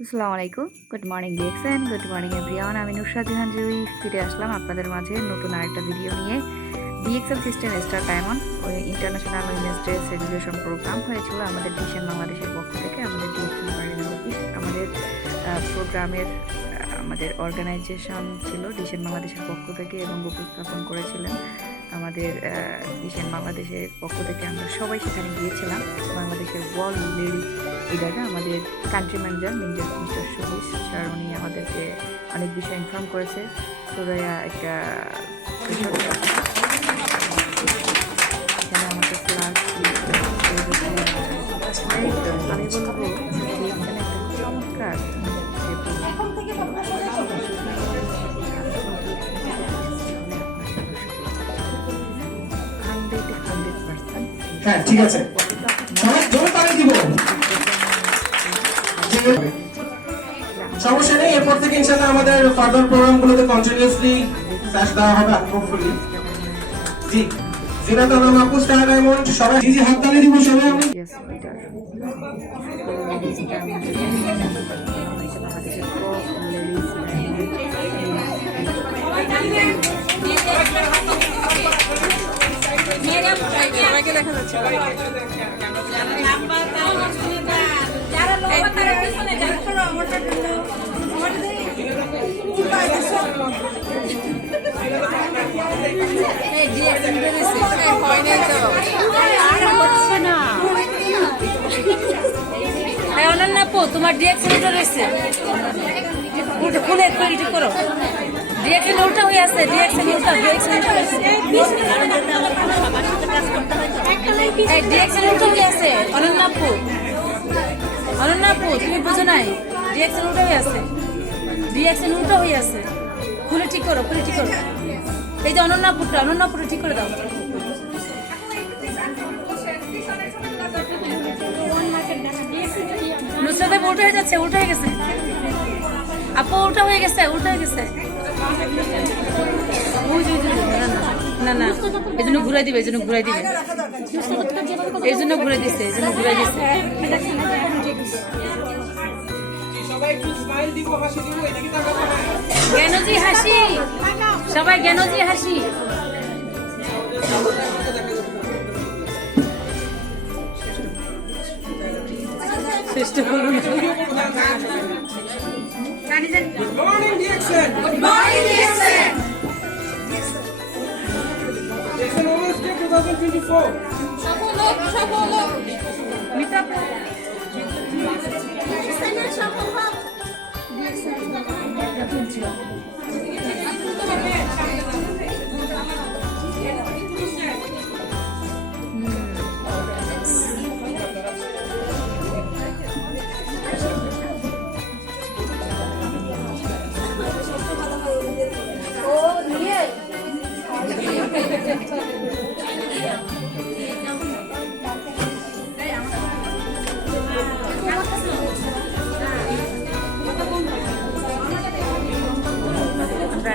আসসালামু আলাইকুম, good morning DXN, good morning everyone. আমি নুসরাত জাহান জুই ফিরে আসলাম আপনাদের মাঝে নতুন আরেকটা ভিডিও নিয়ে। ডিএক্সএন সিস্টেম স্টার ডায়মন্ড ওই international women's day celebration programme হয়েছিল আমাদের ডিশন বাংলাদেশের পক্ষ থেকে। আমাদের ডিএক্সএন বার্লিন অফিস আমাদের প্রোগ্রামের আমাদের অর্গানাইজেশন ছিল ডিশন বাংলাদেশের পক্ষ থেকে এবং উপস্থাপন করেছিলেন আমাদের ডিশন বাংলাদেশের পক্ষ থেকে। আমরা সবাই সেখানে গিয়েছিলাম। বাংলাদেশের ওয়ার্ল্ড লেডি লিডাররা আমাদের কান্ট্রি ম্যানেজার মিস্টার সুবিশ স্যার উনি আমাদেরকে অনেক বিষয় ইনফর্ম করেছে। সুরাইয়া একটা এখানে আমাদের ক্লাস আমি বলবো এখানে একটা চমৎকার হ্যাঁ ঠিক আছে, সবাই জোরে তালি দিব। সমস্যা নেই, এরপর থেকে ইনশাআল্লাহ আমাদের ফার্দার প্রোগ্রামগুলোতে কন্টিনিউয়াসলি ফ্ল্যাশ দেওয়া হবে হোপফুলি। জি জিনাত আলম আপু স্টার ডায়মন্ড সবাই জি হাত তালি দিব সবাই। আমি দেখা যাচ্ছে তোমার ডিএক্সিলেটর রয়েছে, খুলে একটু করো। ডিএক্সিল উল্টা হয়ে আছে, ডিএক্সিল উল্টা, ডিএক্সিল উল্টা হয়ে আছে। অনন্যাপু, অনন্যাপু তুমি বুঝো নাই, ডিএক্সিল উল্টা হয়ে আছে, ডিএক্সিল উল্টা হয়ে আছে। খুলে ঠিক করো, খুলে ঠিক করো। এই যে অনন্যাপুরটা, অনন্যাপুরটা ঠিক করে দাও। নুসরাত উল্টা হয়ে যাচ্ছে, উল্টা হয়ে গেছে আপু, উল্টা হয়ে গেছে, উল্টা হয়ে গেছে। না না, এই জন্য ঘুরাই দিবে, এই জন্য ঘুরাই দিবে, এই জন্য ঘুরে দিচ্ছে, এই জন্য ঘুরাই দিচ্ছে। জ্ঞানজি হাসি, সবাই জ্ঞানজি হাসি। চেষ্টা করুন। Good morning DXN, good morning DXN. DXN women's day 2024 সফল হোক, সফল হোক। মিতা সফল হোক।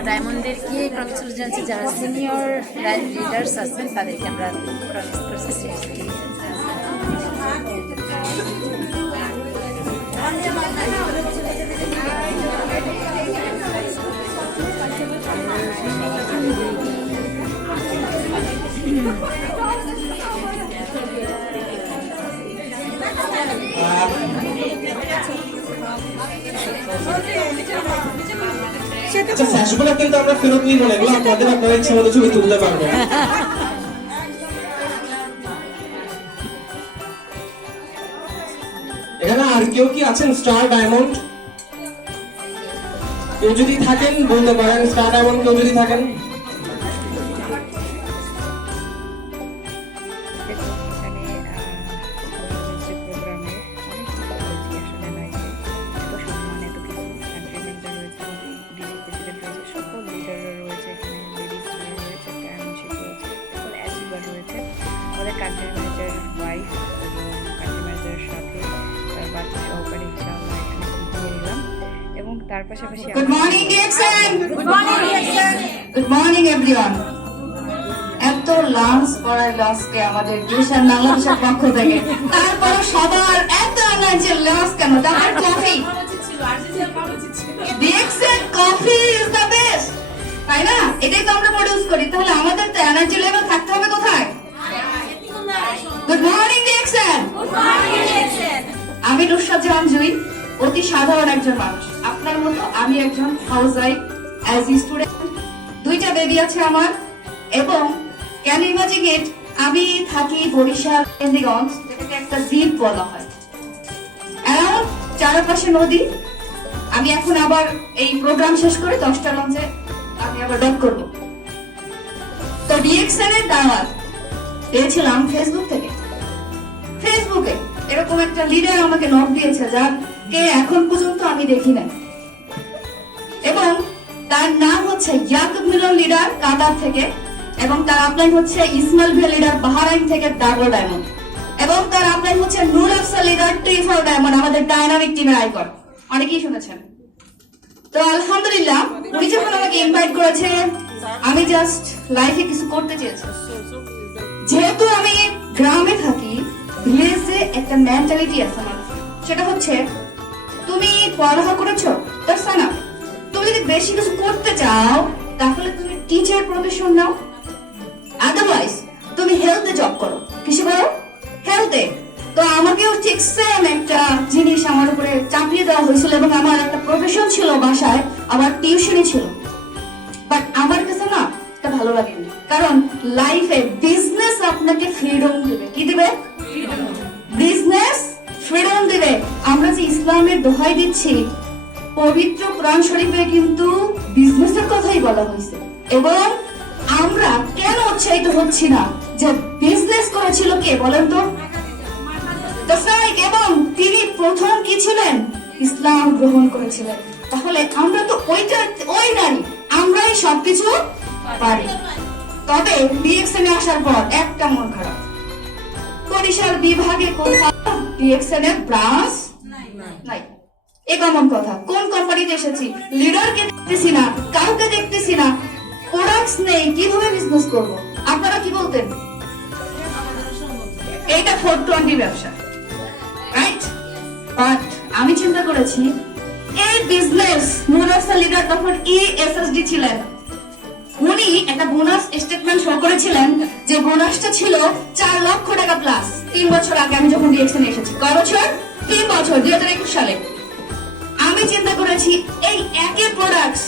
ডায়মন্ডেরকে কংগ্রেচুলেশন, যারা সিনিয়র লিডার্স আছেন তাদেরকে আমরা প্রমিস করছি। ফ্ল্যাশগুলো কিন্তু আমরা ফেরত নিব না, এগুলো আপনাদের আপনারা ইচ্ছা মতো ছবি তুলতে পারবেন। এখানে আর কেউ কি আছেন স্টার ডায়মন্ড? কেউ যদি থাকেন বলতে পারেন, স্টার ডায়মন্ড কেউ যদি থাকেন। কান্ট্রি ম্যানেজার ওয়াইফ এবং কান্ট্রি ম্যানেজারের সাথে তার বাচ্চা সহকারে ইনশাআল্লাহ এখানে ঘুরে নিলাম। এবং তার পাশাপাশি good morning DXN, good morning DXN, good morning everyone. এত লাঞ্চ করার লাস্টে আমাদের ডিশন বাংলাদেশের পক্ষ থেকে, তারপর সবার এত এনার্জি লস কেন? তারপর কফি অতি সাধারণ একজন মানুষ, আপনার মতো আমি একজন house wife, as a student, দুইটা বেবি আছে আমার। এবং ক্যান ইমাজিন ইট, আমি থাকি বরিশাল মেহেন্দিগঞ্জ, যেটাকে একটা দ্বীপ বলা হয়, অ্যারাউন্ড চারপাশে নদী। আমি এখন আবার এই প্রোগ্রাম শেষ করে 10টা লঞ্চে আমি আবার ব্যাক করবো। তো ডিএক্সএন এর দাওয়াত পেয়েছিলাম ফেসবুক থেকে। ফেসবুকে এরকম একটা লিডার আমাকে নক দিয়েছে, যাকে এখন পর্যন্ত আমি দেখি নাই, এবং তার নাম হচ্ছে ইয়াকুব মিলন লিডার কাতার থেকে, এবং তার আপলাইন হচ্ছে ইসমাইল ভে লিডার বাহরাইন থেকে ডাবল ডায়মন্ড, এবং তার আপলাইন হচ্ছে নূর আফসার লিডার ট্রিপল ডায়মন্ড, আমাদের ডায়নামিক টিমের আইকন, অনেকেই শুনেছেন। তো আলহামদুলিল্লাহ উনি যখন আমাকে ইনভাইট করেছে, আমি জাস্ট লাইফে কিছু করতে চেয়েছি। যেহেতু আমি গ্রামে থাকি, ভিলেজে একটা মেন্টালিটি আছে মানুষ, সেটা হচ্ছে তুমি পড়ালেখা করেছো, দ্যাটস এনাফ। তুমি যদি বেশি কিছু করতে চাও তাহলে তুমি টিচার প্রফেশন নাও, আদারওয়াইজ তুমি হেলথে জব করো। কিসে করো? হেলথে। তো আমাকেও ঠিক সেম একটা জিনিস আমার উপরে চাপিয়ে দেওয়া হয়েছিল, এবং আমার একটা প্রফেশন ছিল বাসায়, আমার টিউশনই ছিল। বাট আমার কাছে না এটা ভালো লাগেনি, কারণ লাইফে বিজনেস আপনাকে ফ্রিডম দিবে। কি দিবে? বিজনেস ফ্রিডম দিবে। আমরা যে ইসলামের দোহাই দিচ্ছি, পবিত্র কোরআন শরীফে কিন্তু বিজনেসের কথাই বলা হয়েছে, এবং আমরা কেন উৎসাহিত হচ্ছি না যে বিজনেস করেছিল কে বলেন তো? এবং তিনি প্রথম কি ছিলেন? ইসলাম গ্রহণ করেছিলেন। তাহলে আমরা তো ওই নারী, আমরাই সবকিছু পারি। তবে ডিএক্সএন এ আসার পর একটা মন খারাপ, বরিশাল বিভাগে কোথাও ডিএক্সএন এর ব্রাঞ্চ নাই। এ কেমন কথা? কোন কোম্পানিতে এসেছি, লিডারকে দেখতেছি না, কাউকে দেখতেছি না, প্রোডাক্টস নেই, কিভাবে বিজনেস করব? আপনারা কি বলতেন? এইটা 420 ব্যবসা, রাইট? বাট আমি চিন্তা করেছি এই বিজনেস, নূর আফসার লিডার তখন ESSD ছিলেন, উনি একটা বোনাস স্টেটমেন্ট শো করেছিলেন, যে বোনাসটা ছিল 4 লক্ষ টাকা প্লাস। 3 বছর আগে আমি যখন ডিএক্সএন এসেছি, কয় বছর? 3 বছর, 2021 সালে। আমি চিন্তা করেছি এই একই প্রোডাক্টস,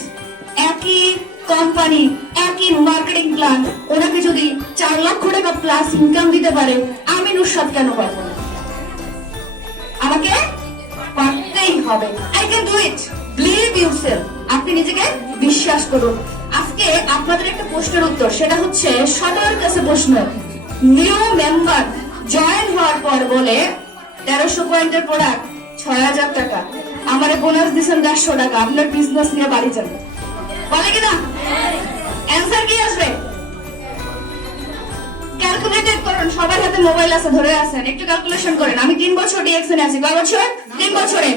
একই কোম্পানি, একই মার্কেটিং প্ল্যান, ওনাকে যদি 4 লক্ষ টাকা প্লাস ইনকাম দিতে পারে, আমি নুসরাত কেন পারবো না? আমাকে পারতেই হবে। I can do it, believe yourself. আপনি নিজেকে বিশ্বাস করুন। আজকে আপনাদের একটা প্রশ্নের উত্তর, সেটা হচ্ছে সবার কাছে প্রশ্ন, নিউ মেম্বার জয়েন হওয়ার পর বলে 1300 পয়েন্টের প্রোডাক্ট 6000 টাকা, আমারে বোনাস দিচ্ছেন 150 টাকা, আপনার বিজনেস নিয়ে বাড়ি যান, বলে কিনা? অ্যান্সার কি আসবে? ক্যালকুলেটেড করুন, সবার হাতে মোবাইল আছে, ধরে আছেন, একটু ক্যালকুলেশন করেন। আমি 3 বছর ডিএক্সএন আছি, কয় বছর? 3 বছরে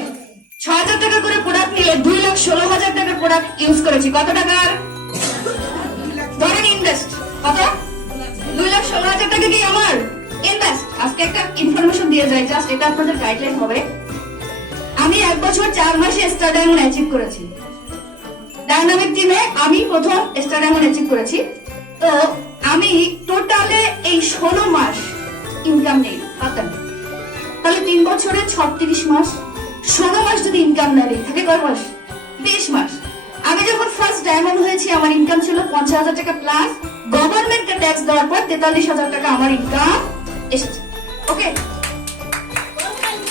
6000 টাকা করে প্রোডাক্ট নিলে 2,16,000 টাকার প্রোডাক্ট ইউজ করেছি। কত টাকার? ধরেন ইনভেস্ট কত? 2,16,000 টাকা কি আমার ইনভেস্ট? আজকে একটা ইনফরমেশন দিয়ে যাই, জাস্ট এটা আপনাদের গাইডলাইন হবে। আমি 1 বছর 4 মাসে স্টার ডায়মন্ড অ্যাচিভ করেছি। ডায়নামিক টিমে আমি প্রথম স্টার ডায়মন্ড অ্যাচিভ করেছি। তো আমি টোটালে এই 16 মাস ইনকাম নেই, পাতেন? তাহলে 3 বছরে 36 মাস, 16 মাস যদি ইনকাম না নেই, থাকে কয় মাস? 20 মাস। আমি যখন ফার্স্ট ডায়মন্ড হয়েছি, আমার ইনকাম ছিল 50,000 টাকা প্লাস, গভর্নমেন্টকে ট্যাক্স দেওয়ার পর 43,000 টাকা আমার ইনকাম এসেছে। ওকে,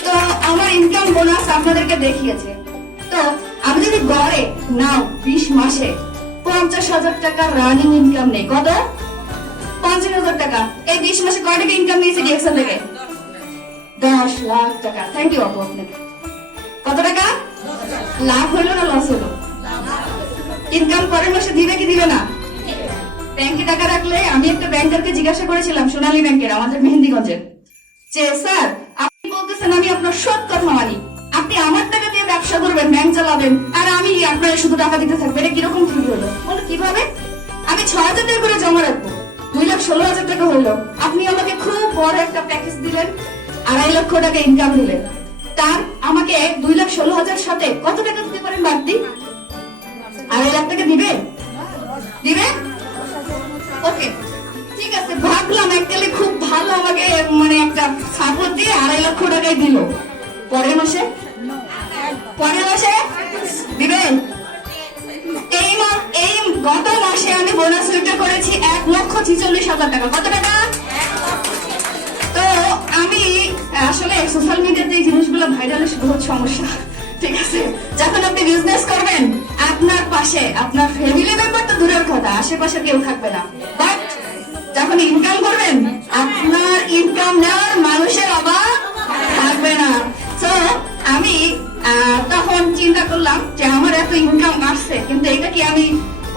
তো আমার ইনকাম বোনাস আপনাদেরকে দেখিয়েছে। তো আমি যদি গড়ে নাও 20 মাসে 50,000 টাকা রানিং ইনকাম নেই, কত? 50,000 টাকা। এই 20 মাসে কয় টাকা ইনকাম নিয়েছে ডিএক্সএন থেকে? 10 লাখ টাকা। থ্যাংক ইউ আপু আপনাকে। কত টাকা? লাভ হইলো না লস হইলো? ইনকাম পরের মাসে দিবে কি দিবে না? ব্যাংকে টাকা রাখলে, আমি একটা ব্যাংকারকে জিজ্ঞাসা করেছিলাম, সোনালী ব্যাংকের, আমাদের মেহেন্দিগঞ্জের, যে স্যার আপনি বলতেছেন আমি আপনার সব কথা মানি, আপনি আমার টাকা দিয়ে ব্যবসা করবেন, ব্যাংক চালাবেন, আর আমি আপনার শুধু টাকা দিতে থাকবেন, এটা কিরকম ঠিক হলো? বলো কিভাবে? আমি 6,000 টাকা করে জমা রাখবো, 2,16,000 টাকা হইলো, আপনি আমাকে খুব বড় একটা প্যাকেজ দিলেন, 2.5 লক্ষ টাকা ইনকাম দিলেন, তার আমাকে 2,16,000 সাথে কত টাকা দিতে পারেন বাড়তি? 2.5 লাখ টাকা দিবে? দিবে? ওকে, ঠিক আছে, ভাবলাম এককালে খুব ভালো আমাকে মানে একটা সাপোর্ট দিয়ে 2.5 লক্ষ টাকায় দিল। পরের মাসে করেছি 1,46,000 টাকা। কত টাকা? তো আমি আসলে সোশ্যাল মিডিয়াতে এই জিনিসগুলো ভাইরালের বহুত সমস্যা, ঠিক আছে? যখন আপনি বিজনেস করবেন আপনার পাশে আপনার ফ্যামিলি মেম্বার তো দূরের কথা, আশেপাশে কেউ থাকবে না, বাট যখন ইনকাম করবেন আপনার ইনকাম নেওয়ার মানুষের অভাব থাকবে না। তো আমি তখন চিন্তা করলাম যে আমার এত ইনকাম আসছে, কিন্তু এটা কি আমি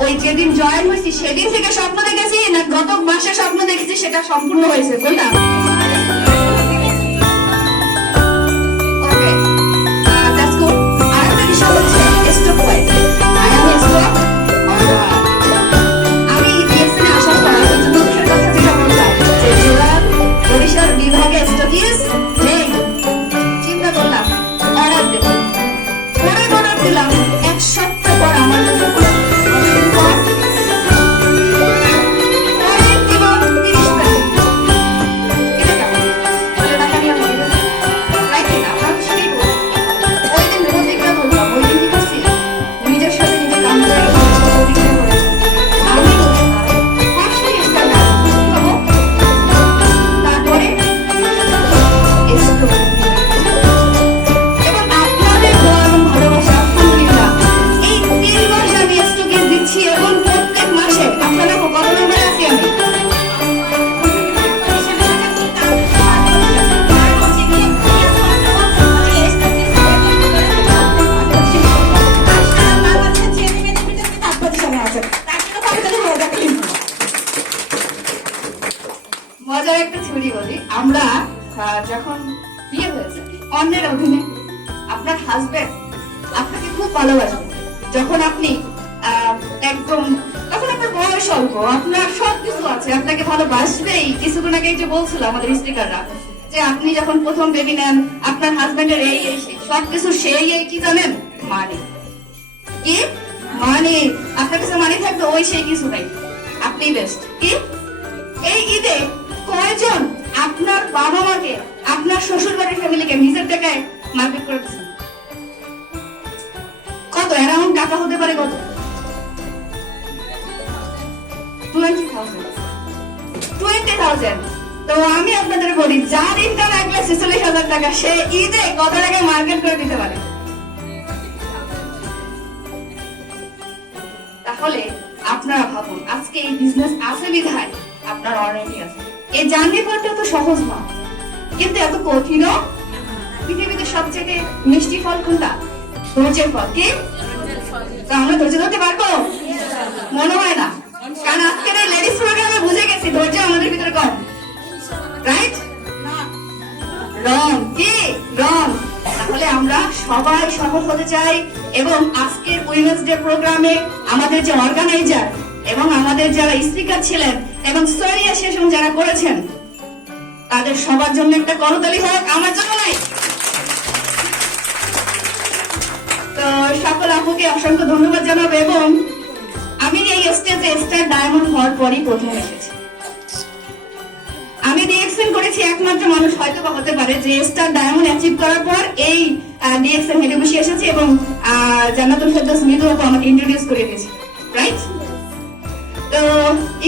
ওই যেদিন জয়েন হয়েছি সেদিন থেকে স্বপ্ন দেখেছি না গত মাসে স্বপ্ন দেখেছি সেটা সম্পূর্ণ হয়েছে কোনটা? ওকে, দ্যাটস গুড। আরেকটা বিষয় হচ্ছে stock wise. I am stock. আমি ডিএক্সএনে আসার পর দুঃখের কথা যেটা বললাম যে জোড়ার বরিশাল বিভাগে স্টকিস নেই। চিন্তা করলাম অর্ডার দেব, অর্ডার দিলাম। 1 সপ্তাহ পর আমার কাছে মজার একটা থিওরি বলি। আমরা যখন বিয়ে হয়েছে অন্যের অধীনে, আপনার হাজবেন্ড আপনাকে খুব ভালোবাসে। যখন আপনি একদম তখন আপনার বয়স অল্প, আপনার সবকিছু আছে, আপনাকে ভালোবাসবেই। কিছুদিন আগে যে বলছিল আমাদের স্পিকাররা যে আপনি যখন প্রথম বেবি নেন আপনার হাজবেন্ডের এই সবকিছু সেই কি জানেন? মানি। কি মানি? আপনার কাছে মানি থাকবে, ওই সেই কিছু নাই, আপনি বেস্ট। কি এই ঈদে কয়জন আপনার বাবা মাকে আপনার শ্বশুর বাড়ির ফ্যামিলিকে নিজের টাকায় মার্কেট করে দিচ্ছেন? কত অ্যারাউন্ড টাকা হতে পারে? কত? 20,000। তো আমি আপনাদের বলি যার ইনকাম 1,46,000 টাকা সে ঈদে কত টাকায় মার্কেট করে দিতে পারে? তাহলে আপনারা ভাবুন, আজকে এই বিজনেস আছে বিধায় আপনার অলরেডি আছে। এই জার্নি পথটা তো সহজ না, কিন্তু এত কঠিনও। পৃথিবীতে সবচেয়ে মিষ্টি ফল কোনটা? ধৈর্যের ফল। কি তো আমরা ধৈর্য ধরতে পারবো? মনে হয় না, কারণ আজকের এই লেডিস প্রোগ্রামে বুঝে গেছি ধৈর্য আমাদের ভিতরে কম। রাইট? রং। কি রং? তাহলে আমরা সবাই সফল হতে চাই এবং আজকের উইমেন্স ডে প্রোগ্রামে আমাদের যে অর্গানাইজার এবং আমাদের যারা স্পিকার ছিলেন এবং সোনিয়া সেশন যারা করেছেন তাদের সবার জন্য একটা করতালি হোক, আমার জন্য নাই। তো সকল আপুকে অসংখ্য ধন্যবাদ জানাবো। এবং আমি এই স্টেজে স্টার ডায়মন্ড হওয়ার পরই প্রথম এসেছি। আমি ডিএক্সএন করেছি একমাত্র মানুষ হয়তো বা হতে পারে যে স্টার ডায়মন্ড অ্যাচিভ করার পর এই ডিএক্সএন হেডে বসে এসেছি এবং জান্নাতুল ফেরদৌস মৃদু আপু আমাকে ইন্ট্রোডিউস করে দিয়েছে। রাইট? তো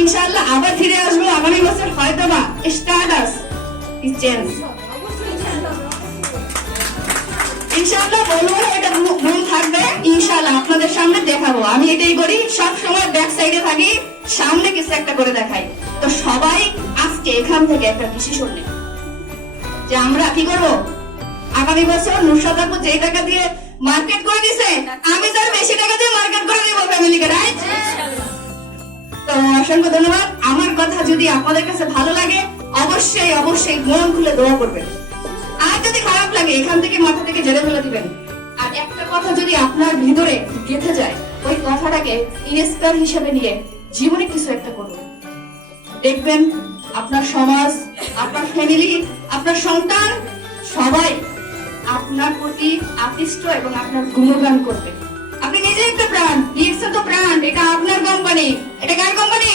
ইনশাআল্লাহ আবার ফিরে আসবো আগামী বছর, হয়তো বা স্টারডাস্ট ইজ চেঞ্জ। ইনশাআল্লাহ বলবো এটা ভুল থাকবে, ইনশাআল্লাহ আপনাদের সামনে দেখাবো। আমি এটাই করি, সব সময় ব্যাক সাইডে থাকি, সামনে কিছু একটা করে দেখাই। তো সবাই আজকে এখান থেকে একটা ডিসিশন নেই যে আমরা কি করব। আগামী বছর নুসরাত আপু যে টাকা দিয়ে মার্কেট করে দিছে আমি তার বেশি টাকা দিয়ে মার্কেট করে দিব ফ্যামিলিকে। রাইট? তো অসংখ্য ধন্যবাদ। আমার কথা যদি আপনাদের কাছে ভালো লাগে অবশ্যই অবশ্যই মন খুলে দোয়া করবেন, আর যদি খারাপ লাগে এখান থেকে মাথা থেকে ঝেড়ে ফেলে দিবেন। আর একটা কথা যদি আপনার ভিতরে গেঁথে যায় ওই কথাটাকে ইন্সপায়ার হিসেবে নিয়ে জীবনে কিছু একটা করুন। দেখবেন আপনার সমাজ, আপনার ফ্যামিলি, আপনার সন্তান সবাই আপনার প্রতি আকৃষ্ট এবং আপনার গুণগান করবে। আপনি নিজে একটা ব্র্যান্ড, ডিএক্সএন তো ব্র্যান্ড, এটা আপনার কোম্পানি। এটা কার কোম্পানি?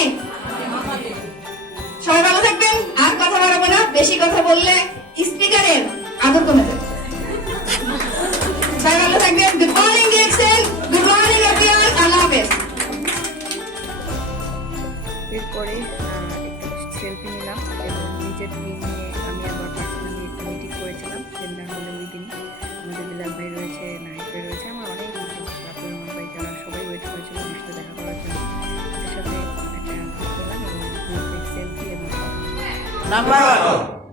সবাই ভালো থাকবেন। আর কথা বাড়াবো না, বেশি কথা বললে স্পিকারের আদর কমে যাবে। সবাই ভালো থাকবেন। Good morning DXN, good morning everyone, আল্লাহ হাফেজ। করে একটু সেলফি নিলাম এবং নিজের দিক নিয়ে আমি আবার পার্সোনালি একটু মিটিং করেছিলাম সেমিনার হলে ওই দিন। আমাদের বিলাল ভাই রয়েছে, নাইক ভাই রয়েছে, আমার অনেক আব্দুর রহমান ভাই, যারা সবাই ওয়েট করেছিল আমার সাথে দেখা করার জন্য। তাদের সাথে একটা করলাম এবং সেলফি এবং number 1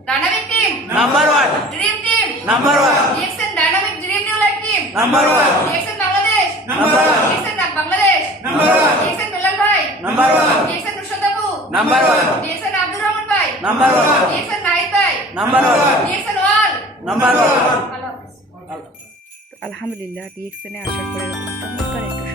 dynamic team number 1 dream team number 1 DXN dynamic dream new life team number 1 DXN Bangladesh number 1 DXN Bangladesh number 1 DXN Bilal ভাই নাম্বার 1 ডিএক্সএন নুসরাত আপু নাম্বার 1 ডিএক্সএন আব্দুর রহমান ভাই নাম্বার 1 ডিএক্সএন নাহিদ ভাই নাম্বার 1 ডিএক্সএন ওয়াল নাম্বার 1 আল্লাহ হাফেজ। আলহামদুলিল্লাহ ডিএক্সএনে আসার পরে এরকম চমৎকার একটা